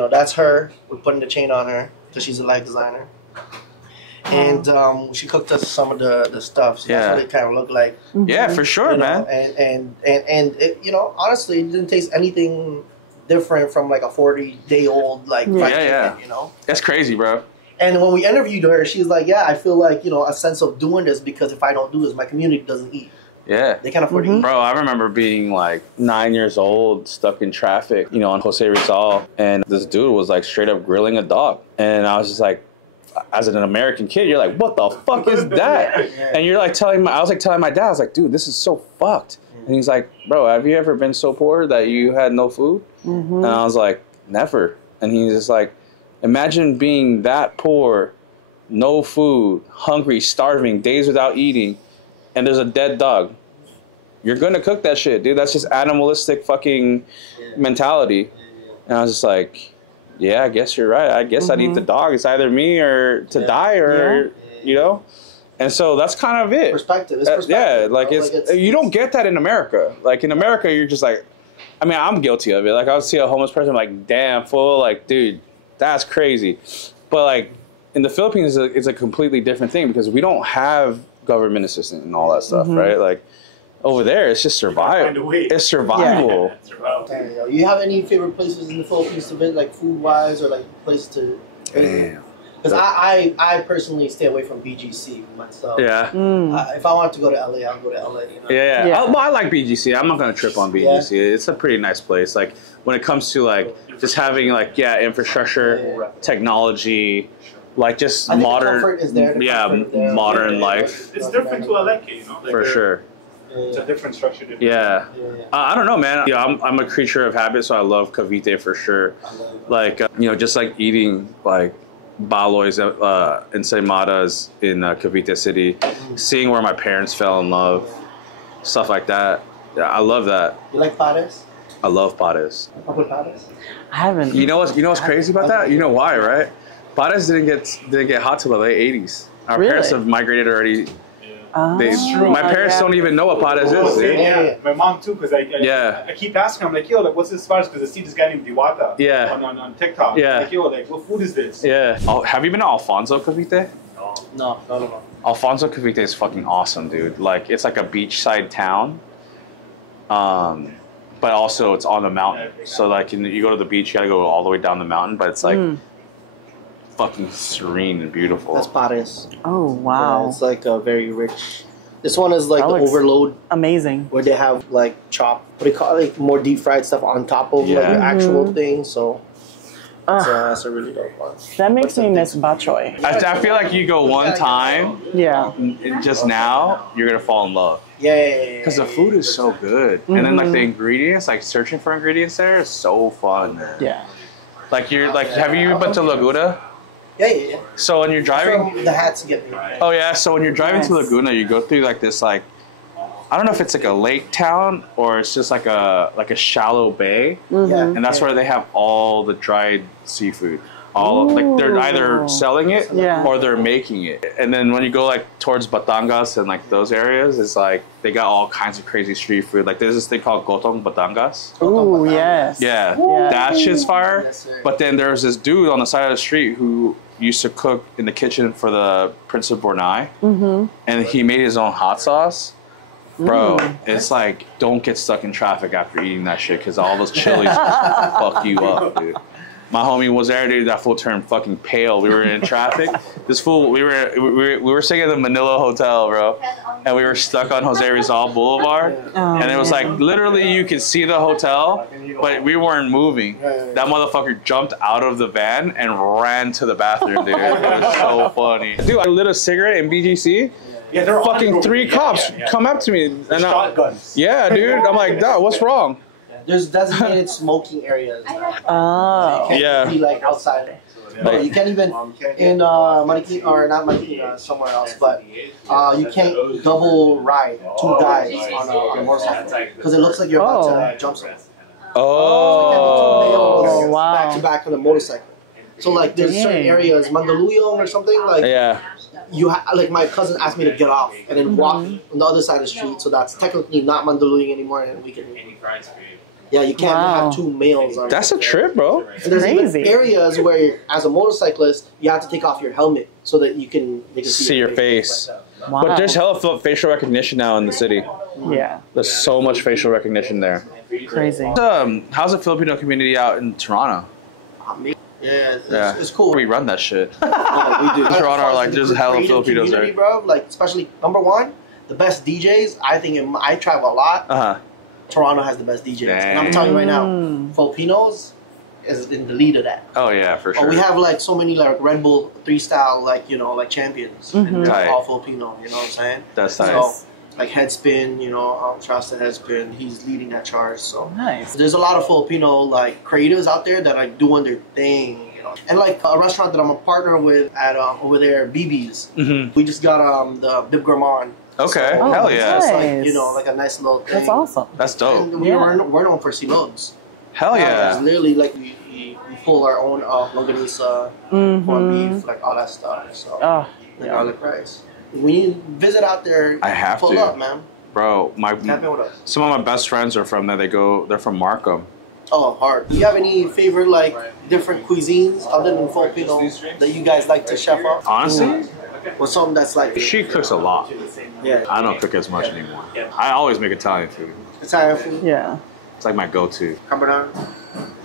that's her. We're putting the chain on her because she's a light designer. And she cooked us some of the stuff. So that's what it kind of looked like. Yeah, for sure, man. And it, honestly, it didn't taste anything different from like a 40-day-old like fried Yeah. chicken, That's crazy, bro. And when we interviewed her, she's like, "Yeah, I feel like a sense of doing this because if I don't do this, my community doesn't eat. Yeah. They can't afford to eat." Bro, I remember being like 9 years old, stuck in traffic, on Jose Rizal, and this dude was like straight up grilling a dog. And I was just like, as an American kid, you're like, what the fuck is that? And you're like telling my dad, I was like, dude, this is so fucked. And he's like, bro, have you ever been so poor that you had no food? And I was like, never. And he's just like, imagine being that poor, no food, hungry, starving, days without eating, and there's a dead dog. You're gonna cook that shit, dude. That's just animalistic fucking mentality. And I was just like, yeah, I guess you're right. I guess I'd eat the dog. It's either me or to die or, And so that's kind of it. Perspective. It's Yeah, perspective. like you don't get that in America. Like in America, you're just like, I mean, I'm guilty of it. Like I would see a homeless person, I'm like, damn, fool, like, dude, that's crazy. But like in the Philippines, it's a completely different thing because we don't have government assistance and all that stuff, right? Like over there, it's just survival. Find a way. It's survival. There you have any favorite places in the Philippines to visit, like food-wise, or like places to visit? Damn. Because I personally stay away from BGC myself. Yeah. If I want to go to LA, I'll go to LA. Yeah. Yeah. Well, I like BGC. I'm not gonna trip on BGC. It's a pretty nice place. Like when it comes to like just having like infrastructure, technology, like just I think the modern, comfort is there, the comfort is there. modern Yeah. life It's different to LA, Like for sure. It's a different structure. Yeah. I don't know, man. I'm a creature of habit, so I love cavite for sure. Like just like eating like baloys, ensaimadas in Cavite City, seeing where my parents fell in love, stuff like that. Yeah, I love that. You like pares? I love pares. Papa pares? I haven't. You know what's crazy about that? You know why, right? Pares didn't get hot till the late 80s. Our Really? parents have migrated already. Oh, My parents don't even know what pares is, dude. Yeah, my mom too, because Yeah. I keep asking, I'm like, yo, like, what's this spice? Because I see this guy named Diwata Yeah. on TikTok. Yeah. Like, yo, like, what food is this? Yeah. Oh, have you been to Alfonso Cavite? No. Alfonso Cavite is fucking awesome, dude. Like, it's like a beachside town. but also it's on the mountain. So like you go to the beach, you gotta go all the way down the mountain, but it's like fucking serene and beautiful. That's Paris. Oh wow! Yeah, it's like a very rich. This one is like That the looks overload, amazing. where they have like chopped, what do you call it, like more deep fried stuff on top of like the actual thing. So that's a really dope one. That makes me miss bok choy. I feel like you go one time, and just now you're gonna fall in love. Yeah. Because the food is so good, and then like the ingredients, like searching for ingredients there is so fun, man. Yeah. Like you're like, have you been to Laguna? Yeah. So when you're driving, the hats get me. oh yeah. So when you're driving to Laguna, you go through like this like, I don't know if it's like a lake town or it's just like a shallow bay, and that's where they have all the dried seafood. All like they're either selling it or they're making it. And then when you go like towards Batangas and like those areas, it's like they got all kinds of crazy street food. Like there's this thing called Gotong Batangas. Ooh, yes. Yeah, that shit's fire. Yes, but then there's this dude on the side of the street who used to cook in the kitchen for the Prince of Brunei, and he made his own hot sauce. Bro, it's like, don't get stuck in traffic after eating that shit, because all those chilies fuck you up, dude. My homie was there, dude. That fool turned fucking pale. We were in traffic. This fool, we were staying at the Manila hotel, bro, and we were stuck on Jose Rizal Boulevard, and it was like literally you could see the hotel, but we weren't moving. That motherfucker jumped out of the van and ran to the bathroom, dude. It was so funny. Dude, I lit a cigarette in BGC. Yeah, they're fucking 3 cops come up to me and shotguns. Yeah, dude. I'm like, dog, what's wrong? There's designated smoking areas. Oh. You can't be like outside. Like, you can't even in Marikina, or not Marikina, somewhere else, but you can't double ride 2 guys on a motorcycle because it looks like you're about to jump someone. Oh, wow! Back to back on a motorcycle. So like, there's certain areas, Mandaluyong or something like. Like my cousin asked me to get off and then walk on the other side of the street, so that's technically not Mandaluyong anymore, and we can. Yeah, you can't have 2 males on. That's a trip, bro. And there's even areas where, as a motorcyclist, you have to take off your helmet so that they can see your face. Wow. But there's hella facial recognition now in the city. Yeah. There's so much facial recognition there. Crazy. How's the Filipino community out in Toronto? Yeah, it's cool. We run that shit. Yeah, we do. Toronto are like, there's hella Filipinos there. Bro. Like, especially, number one, the best DJs, I think, I travel a lot. Toronto has the best DJs. And I'm telling you right now, Filipinos is in the lead of that. Oh, yeah, for sure. But we have, like, so many, like, Red Bull 3-style, like, you know, like, champions. And they're all Filipino, you know what I'm saying? That's nice. So, like, Headspin, you know, Trusted Headspin, he's leading that charge, so. Nice. There's a lot of Filipino, like, creatives out there that are doing their thing, you know. And, like, a restaurant that I'm a partner with at, over there, BB's. We just got, the Bib Gourmand. Okay, So, hell yeah. It's like, you know, like a nice little thing. That's awesome. That's dope. And we're known for C-loads. Hell yeah. It's literally like we pull our own longanisa, corned beef, like all that stuff. So, like garlic rice. When you visit out there, I have pull to. up, man. Bro, Tap in with us. some of my best friends are from there. They're from Markham. Oh, hard. Do you have any favorite, like, different cuisines other than Filipino that you guys like to chef up? Honestly? Or something that's like... She cooks a lot. Yeah. I don't cook as much anymore. I always make Italian food. Italian food? Yeah. It's like my go-to. Carbonara?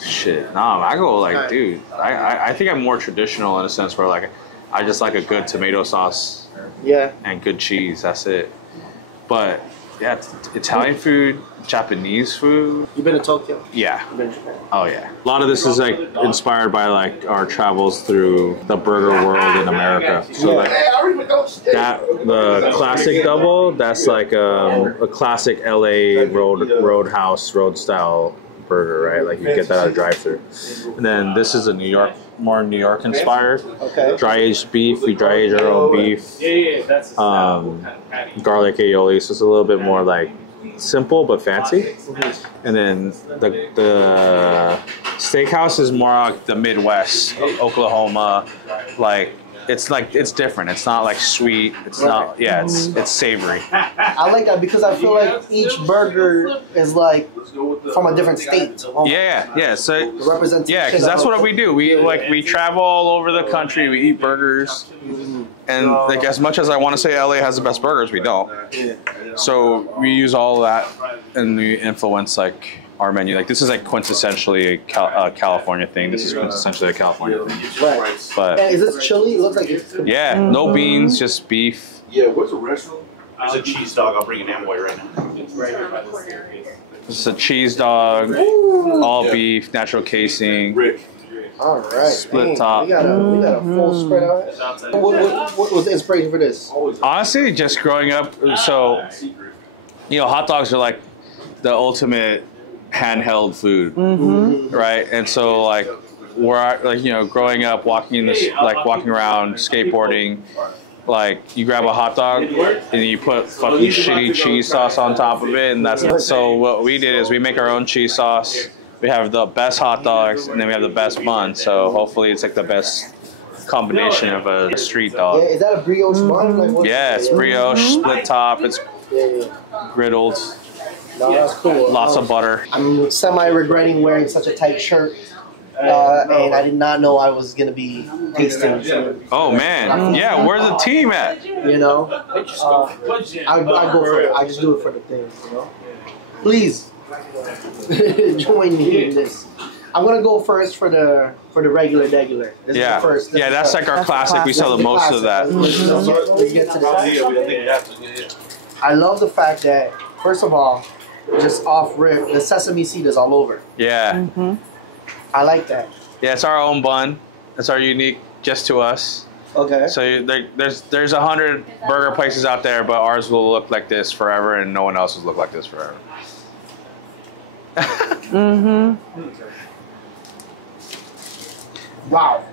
Shit. Nah, I go like, dude, I think I'm more traditional in a sense where, like, I just like a good tomato sauce. Yeah. And good cheese. That's it. But, yeah, Italian food, Japanese food. You been to Tokyo? Yeah. You been to Japan? Oh, yeah. A lot of this is, like, inspired by, like, our travels through the burger world in America. So, like, the classic double, that's like a classic LA roadhouse, road style burger, right? Like, you get that at a drive-thru. And then this is a more New York inspired. Okay. Dry aged beef. We dry age our own beef. Garlic aioli. So it's a little bit more like simple but fancy. And then the steakhouse is more like the Midwest, Oklahoma. It's different. It's not like sweet. It's not. Yeah, it's savory. I like that because I feel like each burger is like from a different state. Yeah. So the representation. Yeah, because that's what we do. We travel all over the country. We eat burgers, and like as much as I want to say LA has the best burgers, we don't. So we use all of that, and we influence like our menu. Like this is like quintessentially a California thing. This is quintessentially a California thing. Right. But and is this chili? It looks like it's yeah, no beans, just beef. Yeah, where's the restaurant? There's a cheese dog. I'll bring an Amboy right now. It's right here by the staircase. This is a cheese dog, all beef, natural casing. Rick. all right. Split top. We got a full spread on it. What was the inspiration for this? Honestly, just growing up, so you know, hot dogs are like the ultimate handheld food, right? And so like we're like, you know, growing up, walking around, skateboarding. Like you grab a hot dog and you put fucking shitty cheese sauce on top of it, and that's so. What we did is we make our own cheese sauce. We have the best hot dogs, and then we have the best bun. So hopefully, it's like the best combination of a street dog. Yeah, is that a brioche bun? Like, Yeah, it's brioche, split top. It's griddled. No, that's cool. Lots of butter. I'm semi-regretting wearing such a tight shirt. And I did not know I was gonna be tasting. Oh man, yeah. Where's the team at? You know, I go for it. I just do it for the thing. You know, please join me in this. I'm gonna go first for the regular. This is the first. Yeah, that's like our classic. We sell the most of that. Let's get to this. I love the fact that, first of all, just off rip, the sesame seed is all over. Yeah. I like that. Yeah, it's our own bun. It's our unique, just to us. Okay. So there's 100 burger places out there, but ours will look like this forever, and no one else will look like this forever. Wow.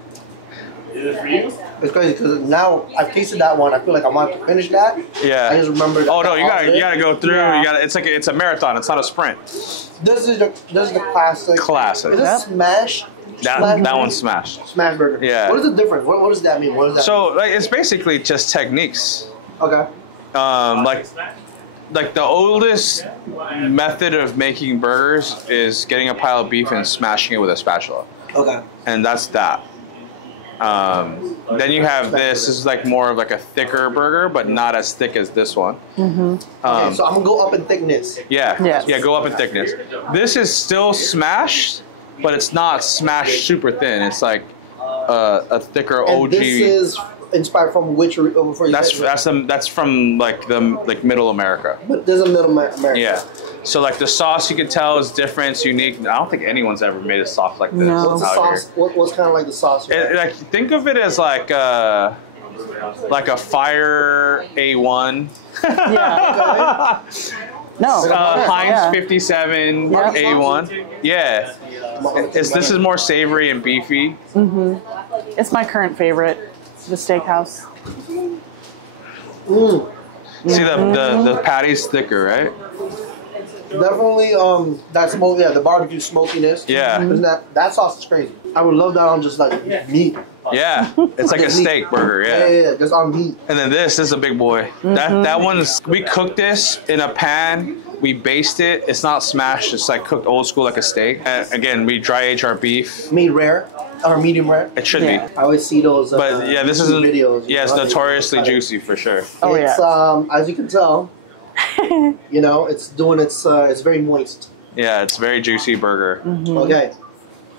It's crazy because now I've tasted that one. I feel like I want to finish that. Yeah. I just remember. Oh no, you gotta go through. Yeah. You gotta. It's a marathon. It's not a sprint. This is the classic. Classic. Is this smash? That one's smashed. Smash burger. Yeah. What is the difference? What does that mean? What does that So mean? like it's basically just techniques. Okay. Like the oldest method of making burgers is getting a pile of beef and smashing it with a spatula. Okay. And that's that. Then you have this. This is like more of like a thicker burger, but not as thick as this one. Okay, so I'm gonna go up in thickness. Yeah. Yes. Yeah, go up in thickness. This is still smashed, but it's not smashed super thin. It's like a thicker And OG. this is inspired from which? That's from like middle America. But this is Middle America. Yeah. So like the sauce, you can tell is different, it's unique. I don't think anyone's ever made a sauce like this. No. What's the out sauce? What's kind of like the sauce? Like think of it as like a Fire A1. Yeah. No. Heinz 57 A1. Yeah. This is more savory and beefy. It's my current favorite, the steakhouse. See the patty's thicker, right? Definitely, that smoke. Yeah, the barbecue smokiness. Yeah. Isn't that sauce is crazy. I would love that on just like meat. Yeah. It's like a steak burger. Yeah, just on meat. And then this is a big boy. That one's, we cooked this in a pan. We based it. It's not smashed. It's like cooked old school like a steak. And again, we dry age our beef. Made rare or medium rare. It should be. I always see those. But yeah, this is videos. Yeah, it's notoriously juicy for sure. Oh It's as you can tell, you know, it's doing it's very moist. Yeah, it's very juicy burger. Okay.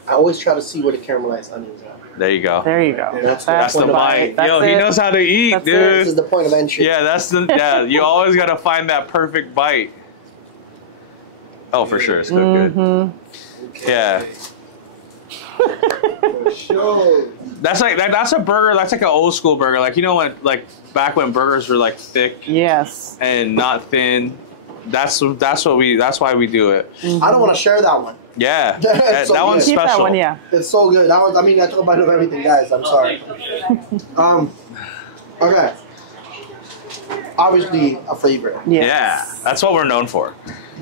I always try to see where the caramelized onions are. There you go. There you go. That's the bite. Yo, he knows how to eat, That's dude. This is the point of entry. Yeah, you always gotta find that perfect bite. Oh, for sure, it's good. Yeah. That's a burger. That's like an old school burger. Like, you know when, like back when burgers were like thick Yes. and not thin. That's why we do it. I don't want to share that one. Yeah, It's so that one's good. Keep special. that one, yeah. It's so good. That was, I mean, I talk about everything, guys. I'm sorry. Okay. Obviously, a favorite. Yes. Yeah, that's what we're known for.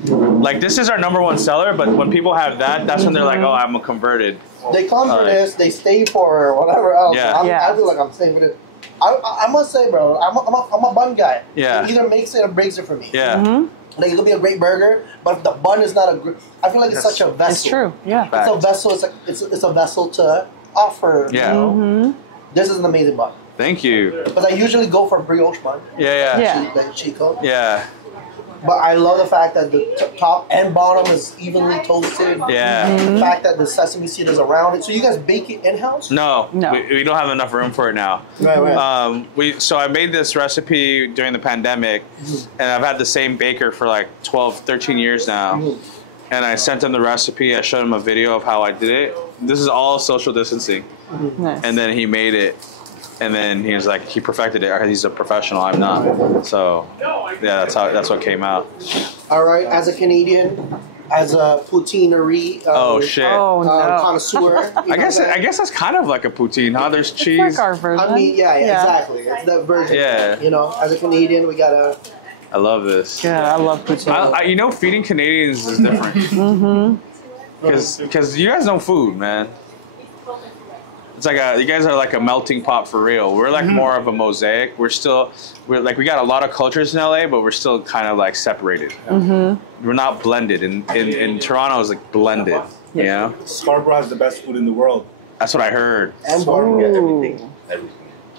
Like, this is our #1 seller, but when people have that, that's when they're like, oh, I'm a converted. They come for this, they stay for whatever else. Yeah. I feel like I'm staying for this. I must say, bro, I'm a bun guy. Yeah. It either makes it or breaks it for me. Yeah. Like, it could be a great burger, but if the bun is not a great... I feel like it's such a vessel. It's true, yeah. It's a vessel. It's a vessel to offer. Yeah. You know? This is an amazing bun. Thank you. But I usually go for brioche bun. Yeah. Yeah. Like Chico. Yeah. But I love the fact that the top and bottom is evenly toasted. Yeah. The fact that the sesame seed is around it. So you guys bake it in-house? No, No. we don't have enough room for it now. Right. So I made this recipe during the pandemic, and I've had the same baker for like 12, 13 years now. And I sent him the recipe. I showed him a video of how I did it. This is all social distancing. Nice. And then he made it. And then he was like, he perfected it. He's a professional. I'm not. So yeah, that's what came out. All right. As a Canadian, as a poutineerie Oh shit. Oh, no. connoisseur. I guess that's kind of like a poutine, huh? There's cheese. It's like our version. I mean, yeah, exactly. It's that version. Yeah. You know, as a Canadian, we gotta. I love this. Yeah, I love poutine. You know, feeding Canadians is different. Because you guys know food, man. It's like you guys are like a melting pot for real. We're like more of a mosaic. We're like, we got a lot of cultures in LA, but we're still kind of like separated. We're not blended. In Toronto, it's like blended. You know? Scarborough has the best food in the world. That's what I heard. Amboy.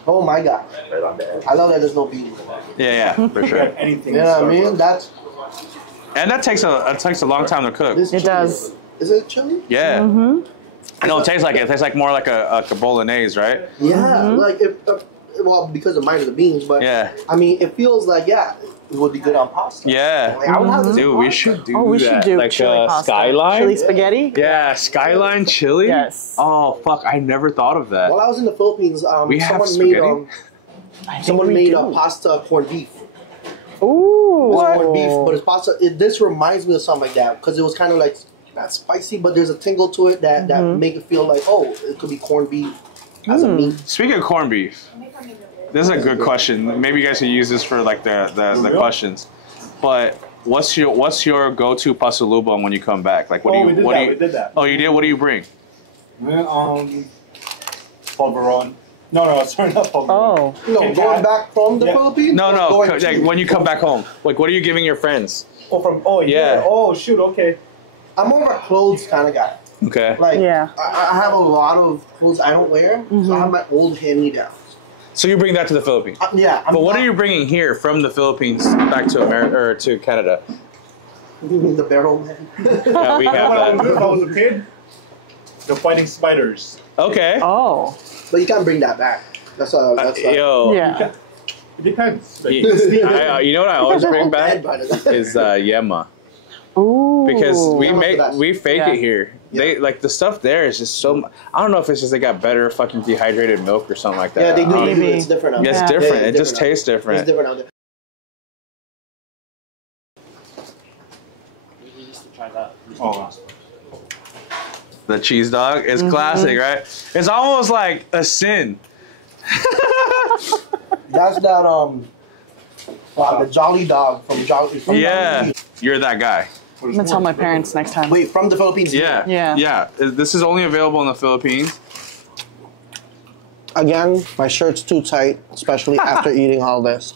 Oh my god. I love that there's no beans in that. Yeah, for sure. Anything. You know what I mean? And that takes a long time to cook. This It chili. does. Is it chili? Yeah. I know it tastes like it. It tastes like more like a bolognese, right? Yeah, like well, because of mine of the beans, but Yeah. I mean, it feels like it would be good on pasta. Yeah. Like, I would have this Dude, on we pasta. should do We should that. do like chili pasta. skyline. Chili spaghetti? Yeah, skyline chili. Yes. Oh fuck! I never thought of that. While I was in the Philippines, We have someone made spaghetti? pasta corned beef. Ooh. Corned beef, but it's pasta. This reminds me of something like that because it was kind of like not spicy, but there's a tingle to it that make it feel like it could be corned beef as a meat. Speaking of corned beef, this is a good question. Maybe you guys should use this for like the questions. But what's your go-to pasalubong when you come back? Like We did that. Oh, you did. What do you bring? Polvoron. No, sorry, not Polvoron. Oh. No, going back from the Philippines? No. Going Like to- when you come back home, like what are you giving your friends? Yeah. Oh, shoot, okay. I'm more of a clothes kind of guy. Okay. Like, Yeah. I have a lot of clothes I don't wear, so I have my old hand-me-downs. So you bring that to the Philippines. I'm But what not- are you bringing here from the Philippines back to America or to Canada? The barrel man. Yeah, we have When I that. was a kid, the fighting spiders. Okay. Oh. But you can't bring that back. That's Yo. Yeah. It depends. Like, You know what I always bring back Dead by the time. is yema. Ooh. Because Yema's the best. we fake Yeah. it here. They like the stuff there is just so. I don't know if it's just they got better fucking dehydrated milk or something like that. Yeah, they do. Maybe. It's different out Yeah, there. it's different. Yeah, It just tastes It's different. different out there. oh, The cheese dog is classic, right? It's almost like a sin. That's that the Jolly Dog from Jolly. From Yeah, you're that guy. I'm going to tell my parents next time. Wait, from the Philippines. Yeah, Yeah. This is only available in the Philippines. Again, my shirt's too tight, especially after eating all this.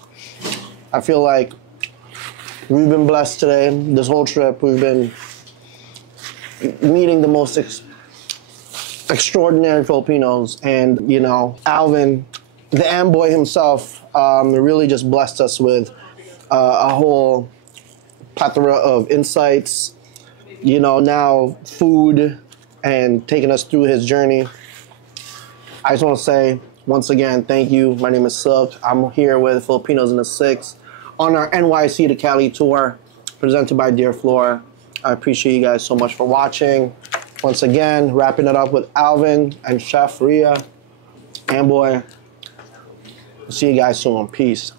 I feel like we've been blessed today. This whole trip, we've been meeting the most extraordinary Filipinos, and you know, Alvin, the Amboy himself, really just blessed us with a whole plethora of insights. You know, now food, and taking us through his journey. I just want to say once again, thank you. My name is Silk. I'm here with Filipinos in the Six on our NYC-Cali tour, presented by Dear Flor. I appreciate you guys so much for watching. Once again, wrapping it up with Alvin and Chef Ria. Amboy. See you guys soon. Peace.